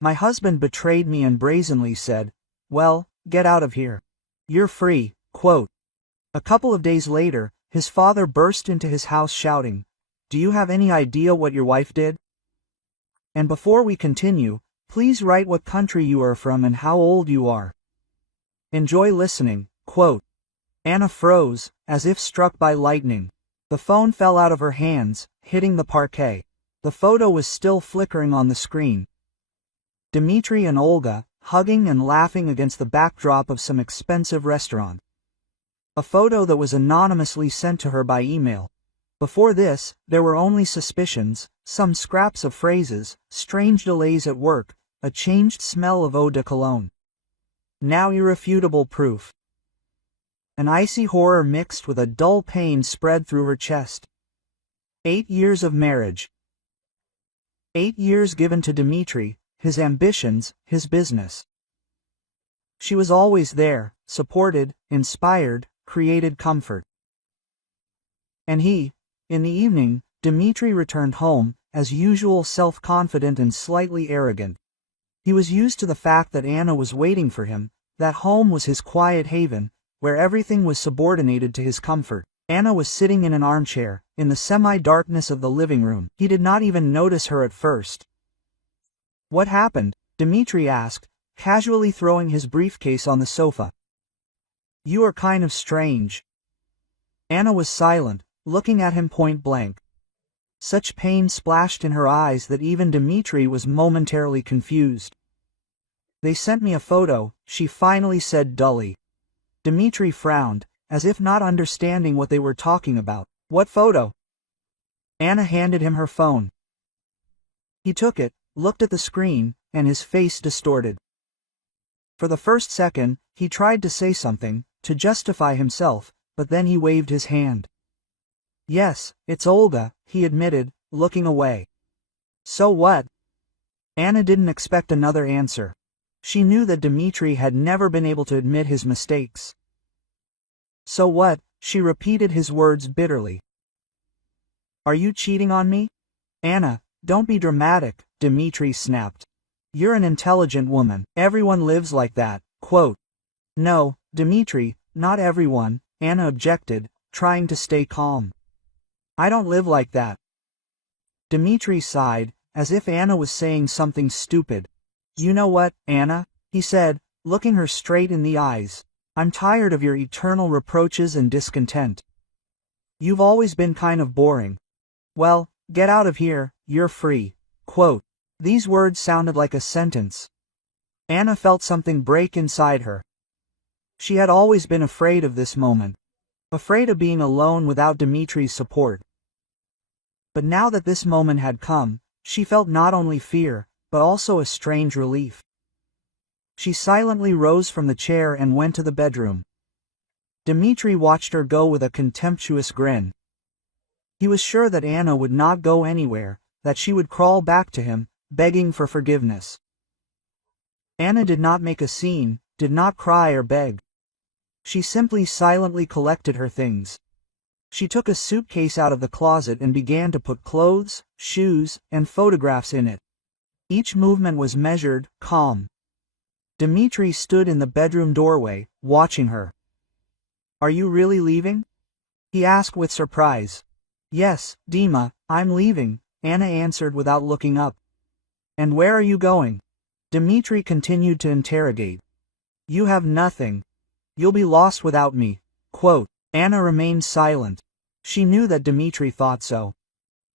My husband betrayed me and brazenly said, "Well, get out of here. You're free." Quote. A couple of days later, his father burst into his house shouting, "Do you have any idea what your wife did?" And before we continue, please write what country you are from and how old you are. Enjoy listening. Quote. Anna froze, as if struck by lightning. The phone fell out of her hands, hitting the parquet. The photo was still flickering on the screen. Dmitry and Olga, hugging and laughing against the backdrop of some expensive restaurant. A photo that was anonymously sent to her by email. Before this, there were only suspicions, some scraps of phrases, strange delays at work, a changed smell of eau de cologne. Now irrefutable proof. An icy horror mixed with a dull pain spread through her chest. 8 years of marriage. 8 years given to Dmitry, his ambitions, his business. She was always there, supported, inspired, created comfort. And he, in the evening, Dmitry returned home, as usual self-confident and slightly arrogant. He was used to the fact that Anna was waiting for him, that home was his quiet haven, where everything was subordinated to his comfort. Anna was sitting in an armchair, in the semi-darkness of the living room. He did not even notice her at first. "What happened?" Dmitry asked, casually throwing his briefcase on the sofa. "You are kind of strange." Anna was silent, looking at him point blank. Such pain splashed in her eyes that even Dmitry was momentarily confused. "They sent me a photo," she finally said dully. Dmitry frowned, as if not understanding what they were talking about. "What photo?" Anna handed him her phone. He took it, looked at the screen, and his face distorted. For the first second, he tried to say something, to justify himself, but then he waved his hand. "Yes, it's Olga," he admitted, looking away. "So what?" Anna didn't expect another answer. She knew that Dmitry had never been able to admit his mistakes. "So what?" she repeated his words bitterly. "Are you cheating on me?" "Anna, don't be dramatic," Dmitry snapped. "You're an intelligent woman. Everyone lives like that." Quote. "No, Dmitry, not everyone," Anna objected, trying to stay calm. "I don't live like that." Dmitry sighed, as if Anna was saying something stupid. "You know what, Anna?" he said, looking her straight in the eyes. "I'm tired of your eternal reproaches and discontent. You've always been kind of boring. Well, get out of here, you're free." Quote. These words sounded like a sentence. Anna felt something break inside her. She had always been afraid of this moment. Afraid of being alone without Dmitry's support. But now that this moment had come, she felt not only fear, but also a strange relief. She silently rose from the chair and went to the bedroom. Dmitry watched her go with a contemptuous grin. He was sure that Anna would not go anywhere, that she would crawl back to him, begging for forgiveness. Anna did not make a scene, did not cry or beg. She simply silently collected her things. She took a suitcase out of the closet and began to put clothes, shoes, and photographs in it. Each movement was measured, calm. Dmitry stood in the bedroom doorway, watching her. "Are you really leaving?" he asked with surprise. "Yes, Dima, I'm leaving," Anna answered without looking up. "And where are you going?" Dmitry continued to interrogate. "You have nothing. You'll be lost without me." Quote. Anna remained silent. She knew that Dmitry thought so.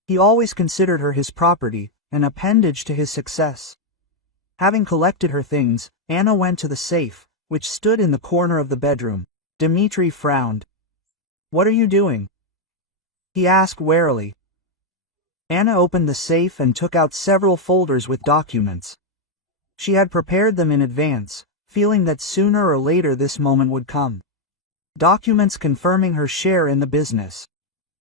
He always considered her his property, an appendage to his success. Having collected her things, Anna went to the safe, which stood in the corner of the bedroom. Dmitry frowned. "What are you doing?" he asked warily. Anna opened the safe and took out several folders with documents. She had prepared them in advance, feeling that sooner or later this moment would come. Documents confirming her share in the business.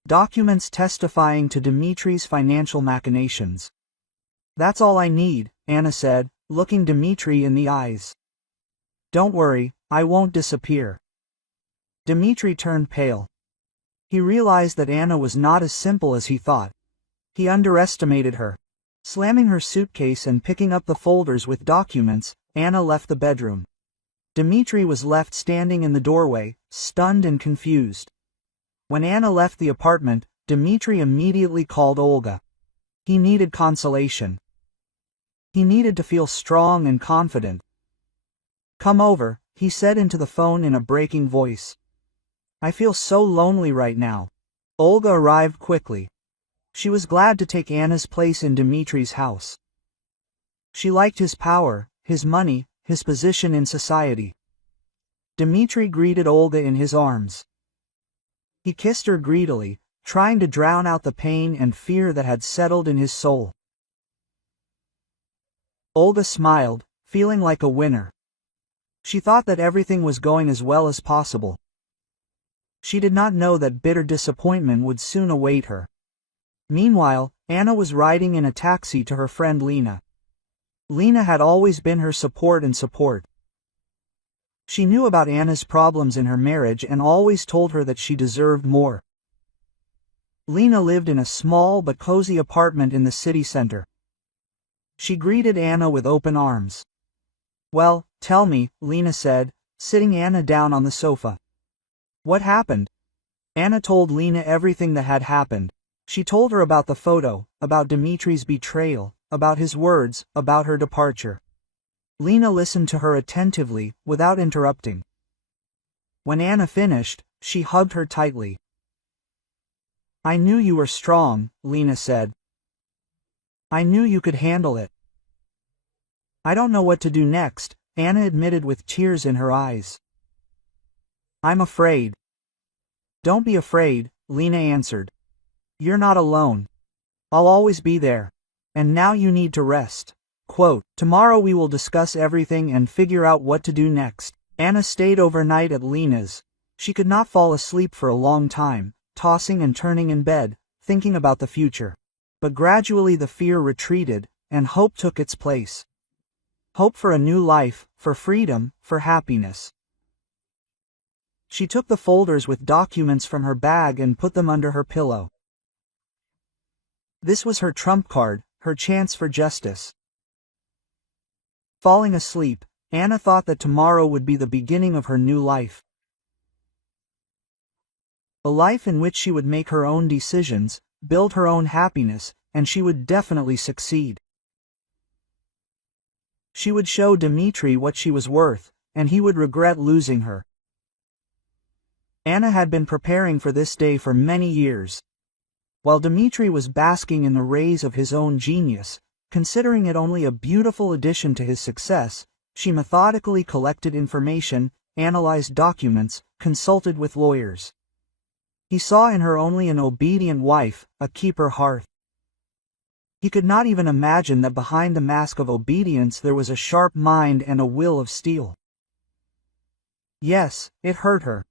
Documents testifying to Dmitry's financial machinations. "That's all I need," Anna said, looking Dmitry in the eyes. "Don't worry, I won't disappear." Dmitry turned pale. He realized that Anna was not as simple as he thought. He underestimated her. Slamming her suitcase and picking up the folders with documents, Anna left the bedroom. Dmitry was left standing in the doorway, stunned and confused. When Anna left the apartment, Dmitry immediately called Olga. He needed consolation. He needed to feel strong and confident. "Come over," he said into the phone in a breaking voice. "I feel so lonely right now." Olga arrived quickly. She was glad to take Anna's place in Dmitry's house. She liked his power, his money, his position in society. Dmitry greeted Olga in his arms. He kissed her greedily, trying to drown out the pain and fear that had settled in his soul. Olga smiled, feeling like a winner. She thought that everything was going as well as possible. She did not know that bitter disappointment would soon await her. Meanwhile, Anna was riding in a taxi to her friend Lena. Lena had always been her support. She knew about Anna's problems in her marriage and always told her that she deserved more. Lena lived in a small but cozy apartment in the city center. She greeted Anna with open arms. "Well, tell me," Lena said, sitting Anna down on the sofa. "What happened?" Anna told Lena everything that had happened. She told her about the photo, about Dmitry's betrayal, about his words, about her departure. Lena listened to her attentively, without interrupting. When Anna finished, she hugged her tightly. "I knew you were strong," Lena said. "I knew you could handle it." "I don't know what to do next," Anna admitted with tears in her eyes. "I'm afraid." "Don't be afraid," Lena answered. "You're not alone. I'll always be there. And now you need to rest." Quote, "Tomorrow we will discuss everything and figure out what to do next." Anna stayed overnight at Lena's. She could not fall asleep for a long time, tossing and turning in bed, thinking about the future. But gradually the fear retreated, and hope took its place. Hope for a new life, for freedom, for happiness. She took the folders with documents from her bag and put them under her pillow. This was her trump card, her chance for justice. Falling asleep, Anna thought that tomorrow would be the beginning of her new life. A life in which she would make her own decisions, build her own happiness, and she would definitely succeed. She would show Dmitry what she was worth, and he would regret losing her. Anna had been preparing for this day for many years. While Dmitry was basking in the rays of his own genius, considering it only a beautiful addition to his success, she methodically collected information, analyzed documents, consulted with lawyers. He saw in her only an obedient wife, a keeper hearth. He could not even imagine that behind the mask of obedience there was a sharp mind and a will of steel. Yes, it hurt her.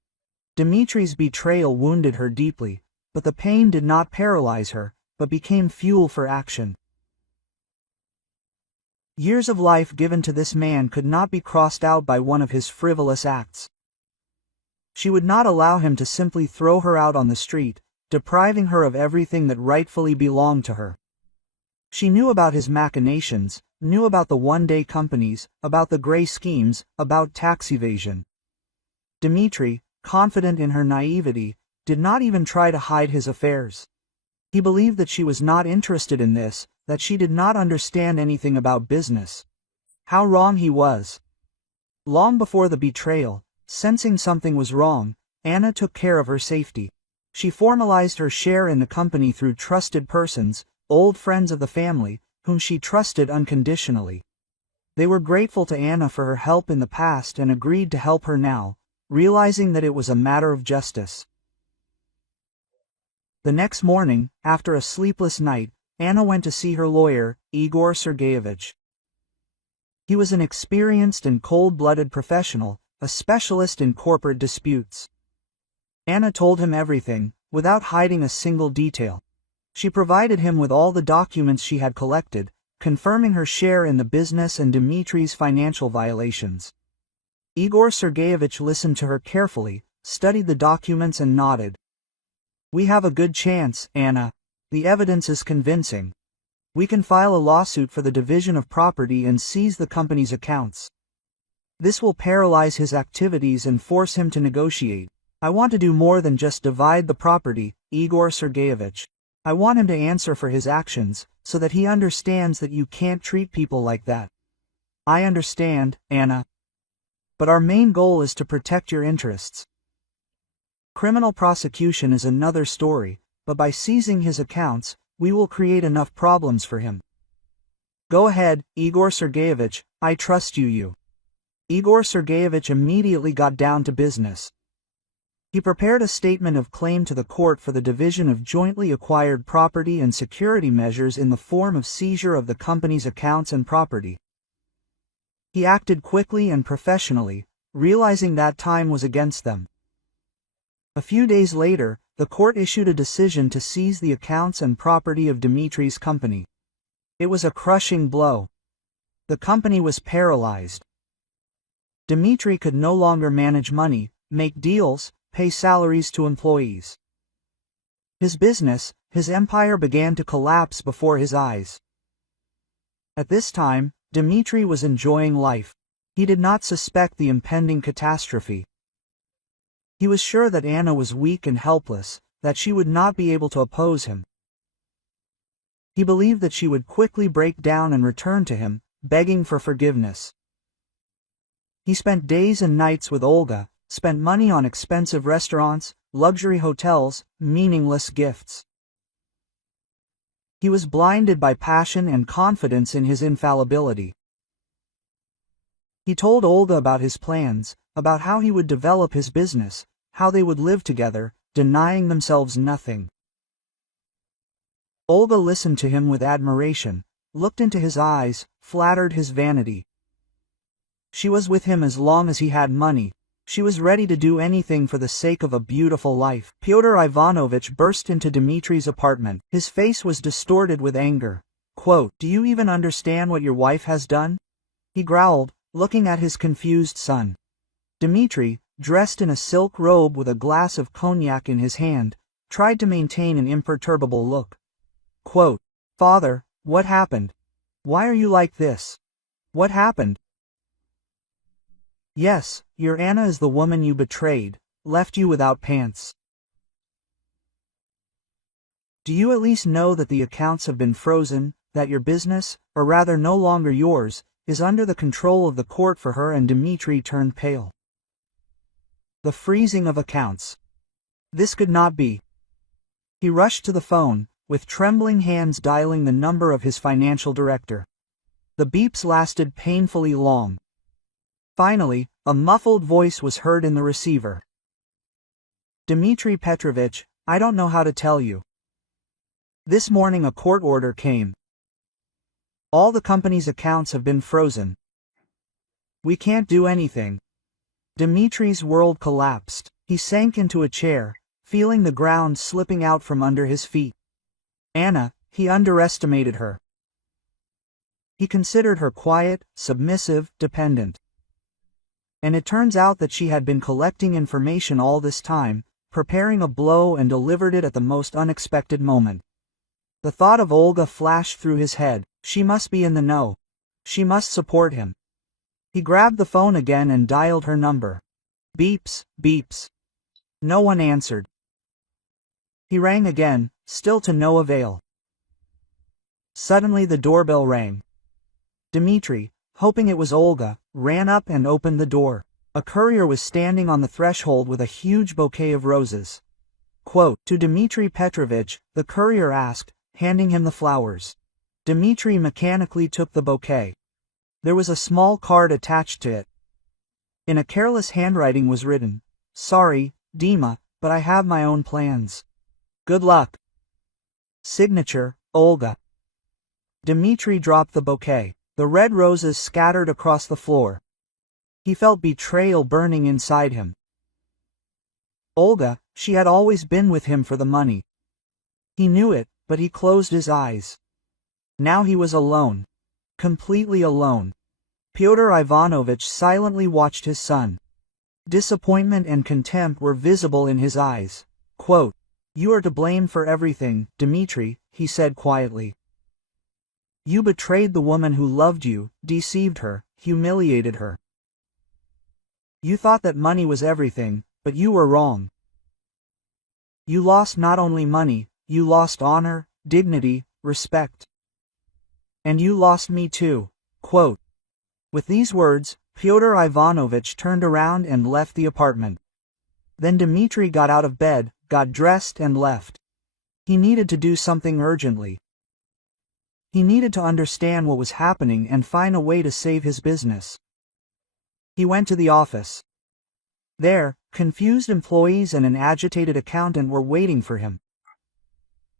Dmitry's betrayal wounded her deeply, but the pain did not paralyze her, but became fuel for action. Years of life given to this man could not be crossed out by one of his frivolous acts. She would not allow him to simply throw her out on the street, depriving her of everything that rightfully belonged to her. She knew about his machinations, knew about the one-day companies, about the gray schemes, about tax evasion. Dmitry, confident in her naivety, did not even try to hide his affairs. He believed that she was not interested in this, that she did not understand anything about business. How wrong he was. Long before the betrayal, sensing something was wrong, Anna took care of her safety. She formalized her share in the company through trusted persons, old friends of the family, whom she trusted unconditionally. They were grateful to Anna for her help in the past and agreed to help her now, realizing that it was a matter of justice. The next morning, after a sleepless night, Anna went to see her lawyer, Igor Sergeyevich. He was an experienced and cold-blooded professional, a specialist in corporate disputes. Anna told him everything, without hiding a single detail. She provided him with all the documents she had collected, confirming her share in the business and Dmitry's financial violations. Igor Sergeyevich listened to her carefully, studied the documents and nodded. "We have a good chance, Anna. The evidence is convincing." We can file a lawsuit for the division of property and seize the company's accounts. This will paralyze his activities and force him to negotiate. I want to do more than just divide the property, Igor Sergeyevich. I want him to answer for his actions, so that he understands that you can't treat people like that. I understand, Anna. But our main goal is to protect your interests. Criminal prosecution is another story, but by seizing his accounts, we will create enough problems for him. Go ahead, Igor Sergeyevich, I trust you. Igor Sergeyevich immediately got down to business. He prepared a statement of claim to the court for the division of jointly acquired property and security measures in the form of seizure of the company's accounts and property. He acted quickly and professionally, realizing that time was against them. A few days later, the court issued a decision to seize the accounts and property of Dmitry's company. It was a crushing blow. The company was paralyzed. Dmitry could no longer manage money, make deals, pay salaries to employees. His business, his empire began to collapse before his eyes. At this time, Dmitry was enjoying life. He did not suspect the impending catastrophe. He was sure that Anna was weak and helpless, that she would not be able to oppose him. He believed that she would quickly break down and return to him, begging for forgiveness. He spent days and nights with Olga, spent money on expensive restaurants, luxury hotels, meaningless gifts. He was blinded by passion and confidence in his infallibility. He told Olga about his plans, about how he would develop his business, how they would live together, denying themselves nothing. Olga listened to him with admiration, looked into his eyes, flattered his vanity. She was with him as long as he had money. She was ready to do anything for the sake of a beautiful life. Pyotr Ivanovich burst into Dmitry's apartment. His face was distorted with anger. Quote, "Do you even understand what your wife has done?" he growled, looking at his confused son. Dmitry, dressed in a silk robe with a glass of cognac in his hand, tried to maintain an imperturbable look. Quote, "Father, what happened? Why are you like this? What happened?" "Yes, your Anna is the woman you betrayed, left you without pants. Do you at least know that the accounts have been frozen, that your business, or rather no longer yours, is under the control of the court for her?" And Dmitry turned pale. The freezing of accounts. This could not be. He rushed to the phone, with trembling hands dialing the number of his financial director. The beeps lasted painfully long. Finally, a muffled voice was heard in the receiver. "Dmitry Petrovich, I don't know how to tell you. This morning a court order came. All the company's accounts have been frozen. We can't do anything." Dmitry's world collapsed. He sank into a chair, feeling the ground slipping out from under his feet. Anna, he underestimated her. He considered her quiet, submissive, dependent. And it turns out that she had been collecting information all this time, preparing a blow, and delivered it at the most unexpected moment. The thought of Olga flashed through his head. She must be in the know. She must support him. He grabbed the phone again and dialed her number. Beeps, beeps. No one answered. He rang again, still to no avail. Suddenly the doorbell rang. Dmitry, hoping it was Olga, ran up and opened the door. A courier was standing on the threshold with a huge bouquet of roses. Quote, "To Dmitry Petrovich," the courier asked, handing him the flowers. Dmitry mechanically took the bouquet. There was a small card attached to it. In a careless handwriting was written, "Sorry, Dima, but I have my own plans. Good luck." Signature, Olga. Dmitry dropped the bouquet. The red roses scattered across the floor. He felt betrayal burning inside him. Olga, she had always been with him for the money. He knew it, but he closed his eyes. Now he was alone. Completely alone. Pyotr Ivanovich silently watched his son. Disappointment and contempt were visible in his eyes. Quote, "You are to blame for everything, Dmitry," he said quietly. You betrayed the woman who loved you, deceived her, humiliated her. You thought that money was everything, but you were wrong. You lost not only money, you lost honor, dignity, respect. And you lost me too." Quote. With these words, Pyotr Ivanovich turned around and left the apartment. Then Dmitry got out of bed, got dressed and left. He needed to do something urgently. He needed to understand what was happening and find a way to save his business. He went to the office. There, confused employees and an agitated accountant were waiting for him.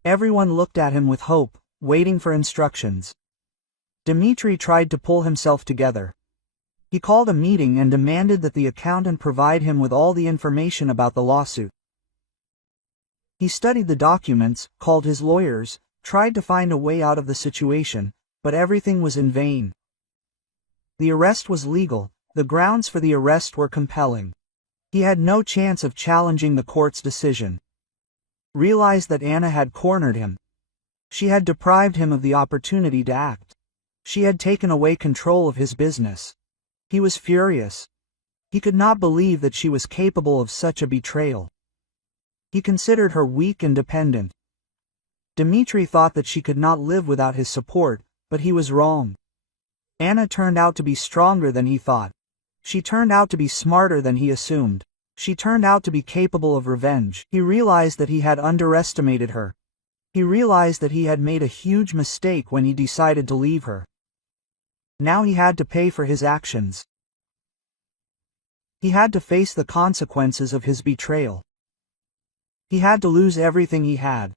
Everyone looked at him with hope, waiting for instructions. Dmitry tried to pull himself together. He called a meeting and demanded that the accountant provide him with all the information about the lawsuit. He studied the documents, called his lawyers, tried to find a way out of the situation, but everything was in vain. The arrest was legal, the grounds for the arrest were compelling. He had no chance of challenging the court's decision. Realized that Anna had cornered him. She had deprived him of the opportunity to act. She had taken away control of his business. He was furious. He could not believe that she was capable of such a betrayal. He considered her weak and dependent. Dmitry thought that she could not live without his support, but he was wrong. Anna turned out to be stronger than he thought. She turned out to be smarter than he assumed. She turned out to be capable of revenge. He realized that he had underestimated her. He realized that he had made a huge mistake when he decided to leave her. Now he had to pay for his actions. He had to face the consequences of his betrayal. He had to lose everything he had.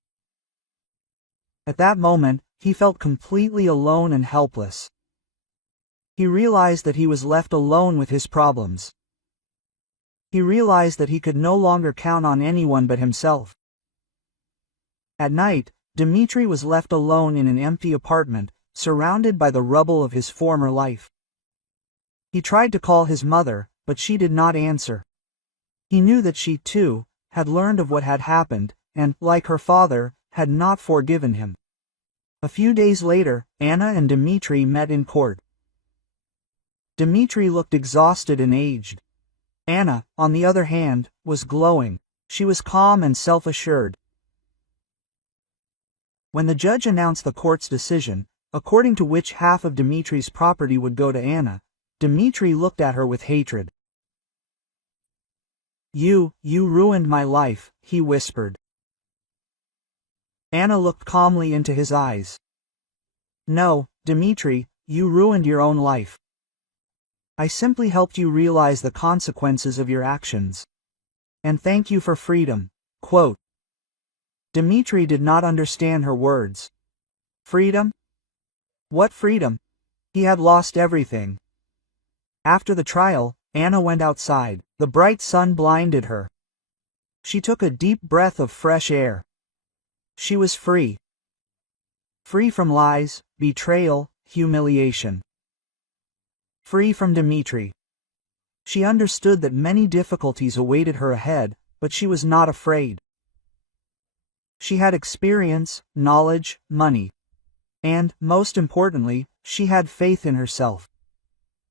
At that moment, he felt completely alone and helpless. He realized that he was left alone with his problems. He realized that he could no longer count on anyone but himself. At night, Dmitry was left alone in an empty apartment, surrounded by the rubble of his former life. He tried to call his mother, but she did not answer. He knew that she, too, had learned of what had happened, and, like her father, had not forgiven him. A few days later, Anna and Dmitry met in court. Dmitry looked exhausted and aged. Anna, on the other hand, was glowing. She was calm and self-assured. When the judge announced the court's decision, according to which half of Dmitry's property would go to Anna, Dmitry looked at her with hatred. You ruined my life," he whispered. Anna looked calmly into his eyes. "No, Dmitry, you ruined your own life. I simply helped you realize the consequences of your actions. And thank you for freedom." Quote. Dmitry did not understand her words. Freedom? What freedom? He had lost everything. After the trial, Anna went outside. The bright sun blinded her. She took a deep breath of fresh air. She was free. Free from lies, betrayal, humiliation. Free from Dmitry. She understood that many difficulties awaited her ahead, but she was not afraid. She had experience, knowledge, money. And, most importantly, she had faith in herself.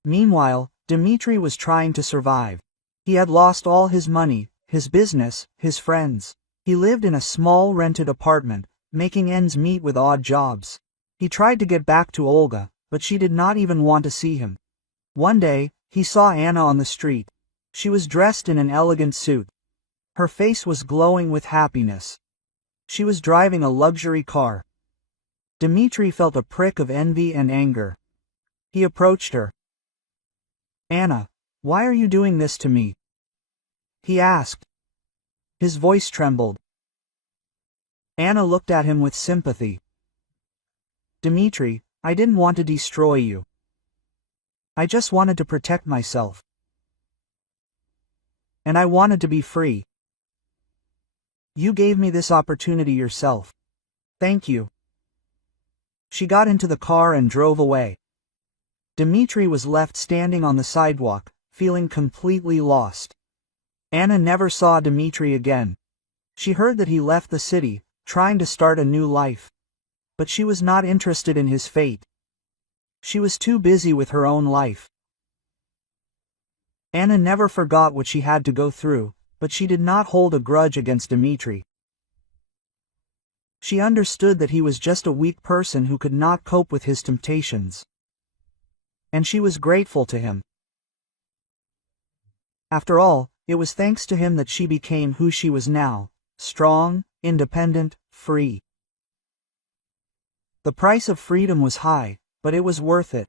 Meanwhile, Dmitry was trying to survive. He had lost all his money, his business, his friends. He lived in a small rented apartment, making ends meet with odd jobs. He tried to get back to Olga, but she did not even want to see him. One day, he saw Anna on the street. She was dressed in an elegant suit. Her face was glowing with happiness. She was driving a luxury car. Dmitry felt a prick of envy and anger. He approached her. "Anna, why are you doing this to me?" he asked. His voice trembled. Anna looked at him with sympathy. "Dmitry, I didn't want to destroy you. I just wanted to protect myself. And I wanted to be free. You gave me this opportunity yourself. Thank you." She got into the car and drove away. Dmitry was left standing on the sidewalk, feeling completely lost. Anna never saw Dmitry again. She heard that he left the city, trying to start a new life. But she was not interested in his fate. She was too busy with her own life. Anna never forgot what she had to go through, but she did not hold a grudge against Dmitry. She understood that he was just a weak person who could not cope with his temptations. And she was grateful to him. After all, it was thanks to him that she became who she was now, strong, independent, free. The price of freedom was high, but it was worth it.